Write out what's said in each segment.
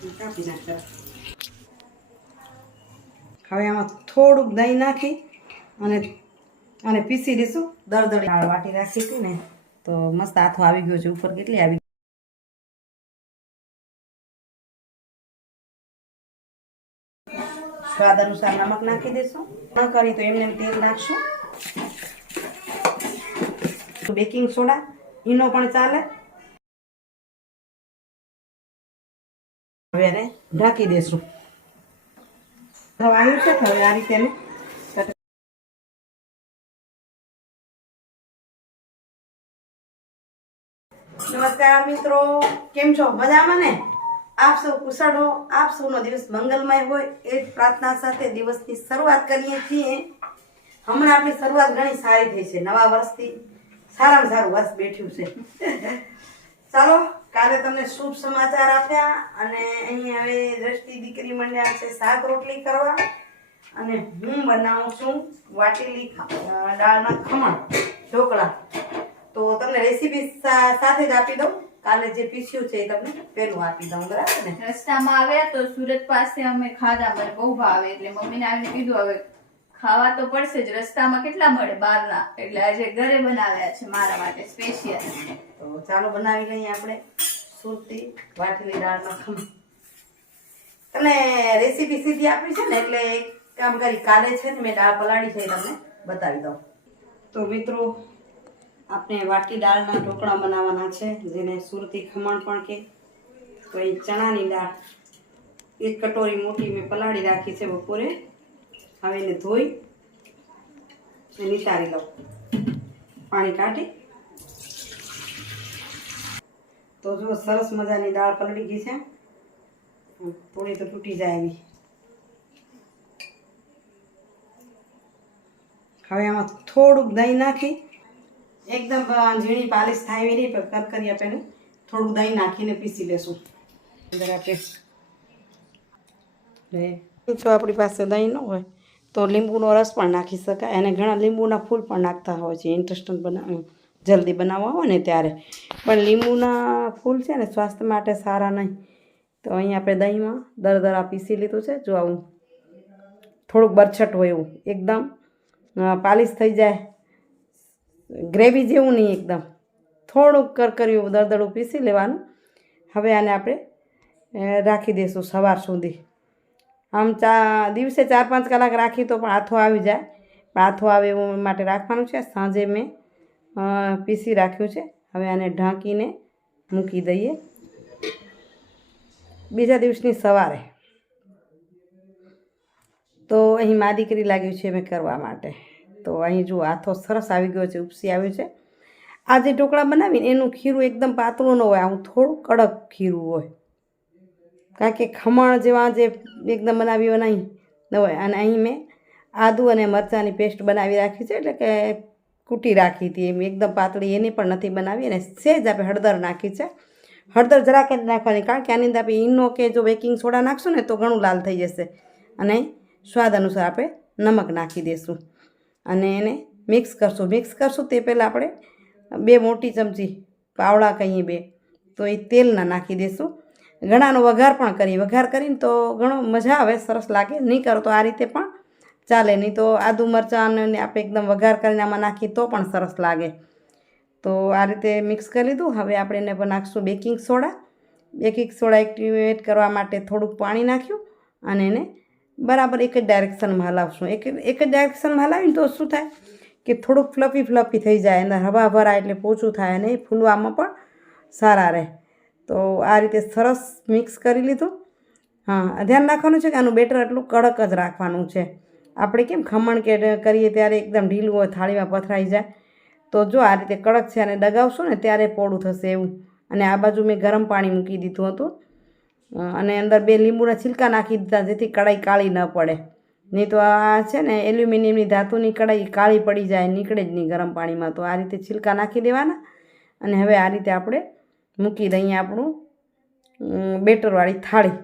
કાપી નાખતા હવે આમાં થોડુંક દહીં નાખી અને અને પીસી દઈશું. દળદળી દાળ વાટી રાખી હતી ને, તો મસ્ત હાથો આવી ગયો છે, ઉપર કેટલી આવી સ્વાદ અનુસાર નમક નાખી દઈશું. ન કરી તો એમને એમ તેલ નાખશું. બેકિંગ સોડા, ઈનો પણ ચાલે. હવે એને ઢાંકી દેશું. થવાનું છે હવે આ રીતે નમસ્કાર મિત્રો, કેમ છો? મજામાં ને? આપ સૌ કુશળ હો આપ સૌનો દિવસ મંગલમય હોય એ જ પ્રાર્થના સાથે દિવસની શરૂઆત કરીએ છીએ. હમણાં આપણી શરૂઆત ઘણી સારી થઈ છે. નવા વર્ષથી સારામાં સારું વર્ષ બેઠ્યું છે. ચાલો, કાલે તમને શુભ સમાચાર આપ્યા અને અહીં હવે દ્રષ્ટિ દીકરી મંડ્યા છે શાક રોટલી કરવા. અને હું બનાવું છું વાટેલી દાળના ખમણ, ઢોકળા. તો તમને રેસીપી સાથે જ આપી દઉં. કાલે જે પીસ્યું છે એ તમને પેલું આપી દઉં, બરાબર ને? રસ્તામાં આવ્યા તો સુરત પાસે અમે ખાધા, મને બહુ ભાવે. એટલે મમ્મીને આવીને કીધું, હવે ખાવા તો પડશે જ. રસ્તામાં કેટલા મળે બહારના? એટલે આજે ઘરે બનાવ્યા છે મારા માટે સ્પેશિયલ તો ચાલો બનાવી લઈએ આપણે. સુરતી વાટેલી દાળના ખમણ તમને રેસીપી સીધી આપી છે ને, એટલે એક કામ કરી, કાલે છે ને મેં દાળ પલાળી છે તમને બતાવી દઉં. તો મિત્રો, આપણે વાટી દાળના ઢોકળા બનાવવાના છે, જેને સુરતી ખમણ પણ કે. તો એ ચણાની દાળ. એક કટોરી મોટી મેં પલાળી રાખી છે બપોરે. હવે એને ધોઈ અને નિતારી લઉં. પાણી કાઢી. તો જો સરસ મજાની દાળ પલળી ગઈ છે. થોડી તો તૂટી જાય એવી. હવે આમાં થોડુંક દહીં નાખી. એકદમ ઝીણી પાલિશ થાય એવી નહીં, પણ કરકરી આપણે થોડુંક દહીં નાખીને પીસી લેશું. અંદર આપણે જો આપણી પાસે દહીં ન હોય. તો લીંબુનો રસ પણ નાખી શકાય અને ઘણા લીંબુના ફૂલ પણ નાખતા હોય છે. ઇન્ટરેસ્ટન્ટ બનાવ જલ્દી બનાવવા હોય ને ત્યારે. પણ લીંબુના ફૂલ છે ને સ્વાસ્થ્ય માટે સારા નહીં. તો અહીં આપણે દહીંમાં દરદરા પીસી લીધું છે. જો આવું થોડુંક બરછટ હોય એવું, એકદમ પાલિશ થઈ જાય. ગ્રેવી જેવું નહીં એકદમ. થોડુંક કરકર્યું દરદડું પીસી લેવાનું. હવે આને આપણે રાખી દઈશું સવાર સુધી. આમ ચા, દિવસે ચાર પાંચ કલાક રાખી તો પણ આથો આવી જાય. પણ આથો આવે એવું માટે રાખવાનું છે. સાંજે મેં પીસી રાખ્યું છે. હવે આને ઢાંકીને મૂકી દઈએ. બીજા દિવસની સવારે. તો અહીં મા દીકરી લાગ્યું છે મેં કરવા માટે. તો અહીં જુઓ આથો સરસ આવી ગયો છે, ઉપસી આવ્યું છે. આ જે ઢોકળા બનાવીને એનું ખીરું એકદમ પાતળું ન હોય, આવું થોડું કડક ખીરું હોય. કારણ કે ખમણ જેવા જે એકદમ બનાવ્યો નહીં હોય. અને અહીં મેં આદુ અને મરચાંની પેસ્ટ બનાવી રાખી છે, એટલે કે કૂટી રાખી હતી એમ. એકદમ પાતળી એની પણ નથી બનાવી. અને સહેજ આપણે હળદર નાખી છે. હળદર જરાક જ નાખવાની, કારણ કે આની અંદર આપણે ઈનો કે જો બેકિંગ સોડા નાખશું ને તો ઘણું લાલ થઈ જશે. અને સ્વાદ અનુસાર આપણે નમક નાખી દઈશું અને એને મિક્સ કરશું. મિક્સ કરશું તે પહેલાં આપણે બે મોટી ચમચી પાવડા કહીએ બે, તો એ તેલના નાખી દઈશું ઘણાનો વઘાર પણ કરીએ. વઘાર કરીને તો ઘણો મજા આવે, સરસ લાગે. નહીં કરો તો આ રીતે પણ ચાલે. નહીં તો આદુ મરચાં અને આપણે એકદમ વઘાર કરીને આમાં નાખીએ તો પણ સરસ લાગે. તો આ રીતે મિક્સ કરી લીધું. હવે આપણે એને નાખશું baking soda. Baking soda activate કરવા માટે થોડુંક પાણી નાખ્યું અને એને બરાબર એક જ ડાયરેક્શનમાં હલાવશું. એક એક જ ડાયરેક્શનમાં હલાવીને તો શું થાય કે થોડુંક ફ્લફી ફ્લફી થઈ જાય. અંદર હવા ભરાય એટલે પોચું થાય અને ફૂલવામાં પણ સારા રહે. તો આ રીતે સરસ મિક્સ કરી લીધું. હા, ધ્યાન રાખવાનું છે કે આનું બેટર એટલું કડક જ રાખવાનું છે. આપણે કેમ ખમણ કે કરીએ ત્યારે એકદમ ઢીલું હોય, થાળીમાં પથરાઈ જાય. તો જો આ રીતે કડક છે અને દગાવશું ને ત્યારે પોળું થશે એવું. અને આ બાજુ મેં ગરમ પાણી મૂકી દીધું હતું. અને અંદર બે લીંબુના છિલકા નાખી દીધા જેથી કડાઈ કાળી ન પડે. નહીં તો આ છે ને એલ્યુમિનિયમની ધાતુની કડાઈ કાળી પડી જાય, નીકળે જ નહીં ગરમ પાણીમાં. તો આ રીતે છિલકા નાખી દેવાના. અને હવે આ રીતે આપણે મૂકી દઈએ આપણું બેટરવાળી થાળી.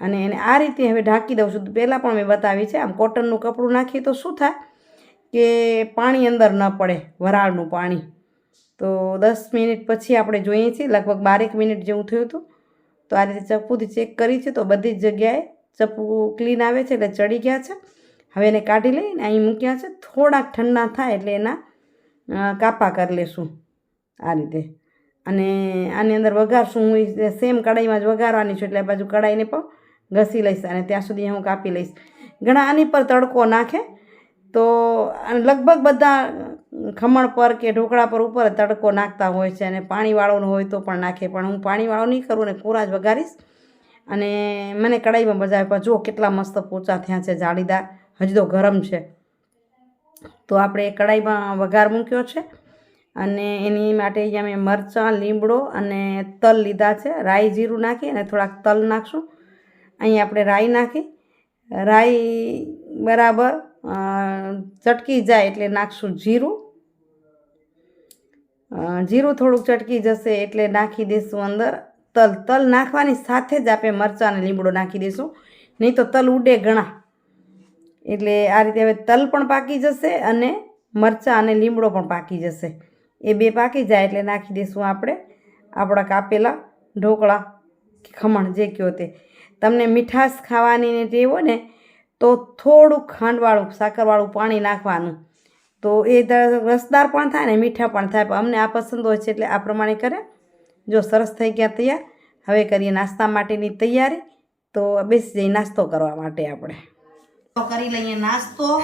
અને એને આ રીતે હવે ઢાંકી દઉં છું. પહેલાં પણ મેં બતાવી છે, આમ કોટનનું કપડું નાખીએ તો શું થાય કે પાણી અંદર ન પડે, વરાળનું પાણી. તો દસ મિનિટ પછી આપણે જોઈએ છીએ, લગભગ બારેક મિનિટ જેવું થયું હતું. તો આ રીતે ચપ્પુથી ચેક કરી છે, તો બધી જ જગ્યાએ ચપ્પુ ક્લીન આવે છે એટલે ચડી ગયા છે. હવે એને કાઢી લઈને અહીં મૂક્યા છે. થોડાક ઠંડા થાય એટલે એના કાપા કરી લેશું. આ રીતે. અને આની અંદર વઘારશું. હું સેમ કઢાઈમાં જ વઘારવાની છું. એટલે બાજુ કઢાઈને પણ ઘસી લઈશ અને ત્યાં સુધી હું કાપી લઈશ. ઘણા આની પર તડકો નાખે તો લગભગ બધા ખમણ પર કે ઢોકળા પર ઉપર તડકો નાખતા હોય છે અને પાણીવાળો હોય તો પણ નાખે. પણ હું પાણીવાળો નહીં કરું ને કોરા જ વઘારીશ. અને મને કઢાઈમાં મજા આવે. પણ જુઓ કેટલા મસ્ત પોચા થયા છે જાળીદાર. હજી તો ગરમ છે. તો આપણે કઢાઈમાં વઘાર મૂક્યો છે. અને એની માટે અહીંયા મેં મરચાં, લીમડો અને તલ લીધા છે. રાઈ જીરું નાખી અને થોડાક તલ નાખશું. અહીં આપણે રાઈ નાખી. રાઈ બરાબર ચટકી જાય એટલે નાખશું જીરું. જીરું થોડુંક ચટકી જશે એટલે નાખી દઈશું અંદર. તલ તલ નાખવાની સાથે જ આપણે મરચાં અને લીમડો નાખી દઈશું. નહીં તો તલ ઉડે ઘણા. એટલે આ રીતે હવે તલ પણ પાકી જશે અને મરચાં અને લીમડો પણ પાકી જશે. એ બે પાકી જાય એટલે નાખી દઈશું આપણે. આપણા કાપેલા ઢોકળા કે ખમણ જે કહો તે. તમને મીઠાશ ખાવાની ને ટેવ ને, તો થોડુંક ખાંડવાળું, સાકરવાળું પાણી નાખવાનું. તો એ રસદાર પણ થાય ને, મીઠા પણ થાય. પણ અમને આ પસંદ હોય છે એટલે આ પ્રમાણે કરે. જો સરસ થઈ ગયા તૈયાર, હવે કરીએ નાસ્તા માટેની તૈયારી. તો બેસી જઈએ નાસ્તો કરવા માટે આપણે. કરી લઈએ નાસ્તો.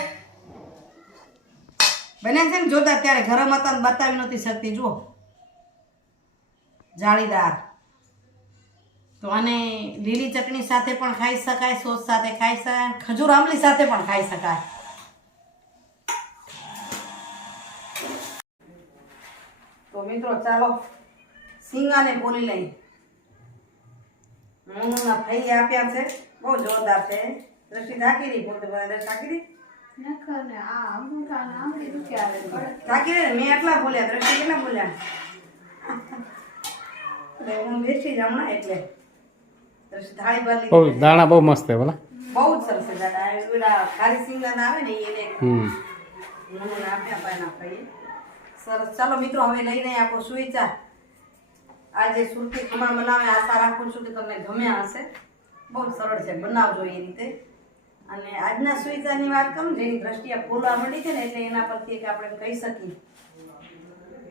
બને છે ને જોતા ત્યારે ગરમ હતા બતાવી નહોતી શકતી, જુઓ. જાળીદાર. તો આને લીલી ચટણી સાથે પણ ખાઈ શકાય, સોસ સાથે ખાઈ શકાય ખજૂર આંબલી સાથે પણ ખાઈ શકાય. તો મિત્રો, ચાલો, સિંગાને બોલી લઈ હું ભાઈ આપ્યા છે. બહુ જોરદાર છે. દ્રષ્ટિ થાકી રહી પોતે બધા થાકી રહી મેં આટલા બોલ્યા દ્રષ્ટિ કેટલા બોલ્યા? હું બેસી જ હમણાં એટલે. દાણા બહુ મસ્ત છે બોલા બહુ જ સરસ ખારી સિંગના આવે ને એને હમ. ના સરસ. ચાલો મિત્રો હવે લઈને આપણો સુવિચા આજે સુરતી ખમણ બનાવે આશા રાખું છું કે તમને ગમ્યા હશે. બહુ જ સરળ છે બનાવજો એ રીતે. અને આજના સુવિધાની વાત કરું, જેની દ્રષ્ટિએ બોલવા મળી છે ને, એટલે એના પરથી એક આપણે કહી શકીએ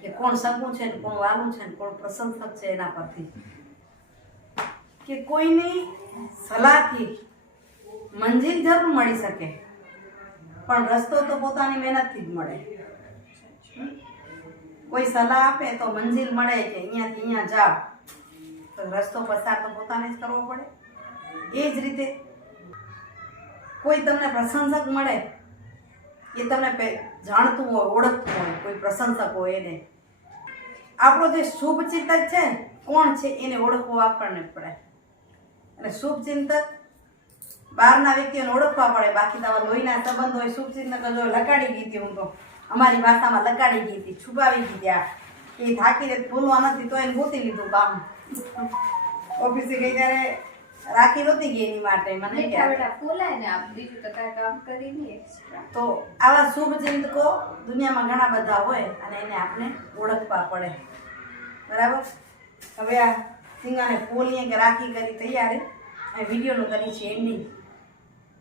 કે કોણ સગું છે ને કોણ વાલું છે ને કોણ પ્રશંસક છે એના પરથી. કે કોઈની સલાહથી મંજિલ જરૂર મળી શકે, પણ રસ્તો તો પોતાની મહેનતથી જ મળે. કોઈ સલાહ આપે તો મંજિલ મળે કે અહીંયાથી અહીંયા જાઓ. તો રસ્તો પસાર તો પોતાને જ કરવો પડે. એ જ રીતે કોઈ તમને પ્રશંસક મળે, એ તમને જાણતું હોય, ઓળખતું હોય, કોઈ પ્રશંસક હોય એને. આપણો જે શુભ ચિંતક છે, કોણ છે, એને ઓળખવું આપણને પડે. અને શુભ ચિંતક બહારના વ્યક્તિઓને ઓળખવા પડે, બાકી તમારા લોહીના સંબંધ હોય શુભ ચિંતક જો લગાડી હતી હું તો. અમારી ભાષામાં લગાડી ગઈ હતી છુપાવી ગઈ આ. એ થાકીને ભૂલવા નથી, તો એને ગોતી લીધું કામ ઓફિસે ગઈ ત્યારે રાખી નહોતી ગઈ એની માટે મને બેઠા કે બેઠા ફૂલાય ને આપ. બીજું તો કાંઈ કામ કરી નહીં. તો આવા શુભ ચિંતકો દુનિયામાં ઘણા બધા હોય અને એને આપણે ઓળખવા પડે. બરાબર? હવે આ સિંગાને ફોલીએ કે રાખી કરી તૈયારી અને વિડીયોનું કરી છે એન્ડિંગ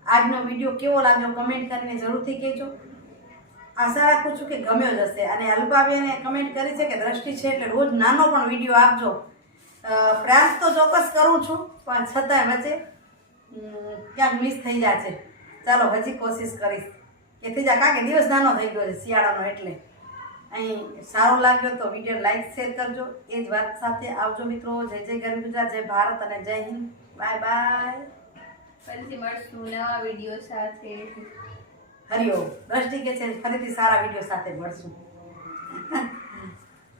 આજનો વીડિયો કેવો લાગ્યો કમેન્ટ કરીને જરૂરથી કહેજો. આશા રાખું છું કે ગમ્યો જ હશે. અને અલ્પાબેને કમેન્ટ કરી છે કે દ્રષ્ટિ છે એટલે રોજ નાનો પણ વીડિયો આપજો. પ્રયાસ તો ચોક્કસ કરું છું પણ છતાંય વચ્ચે ક્યાંક મિસ થઈ જાય છે. ચાલો હજી કોશિશ કરીશ. કે થઈ જાય કારણ કે દિવસ નાનો થઈ ગયો છે શિયાળાનો એટલે. અહીં સારો લાગ્યો તો વીડિયો લાઈક શેર કરજો. એ જ વાત સાથે આવજો મિત્રો. જય જય ગરવી ગુજરાત જય ભારત અને જય હિન્દ. બાય બાય ફરીથી મળશું નવા વીડિયો સાથે. હરિઓમ. દ્રષ્ટિ કે છે ફરીથી સારા વીડિયો સાથે મળશું.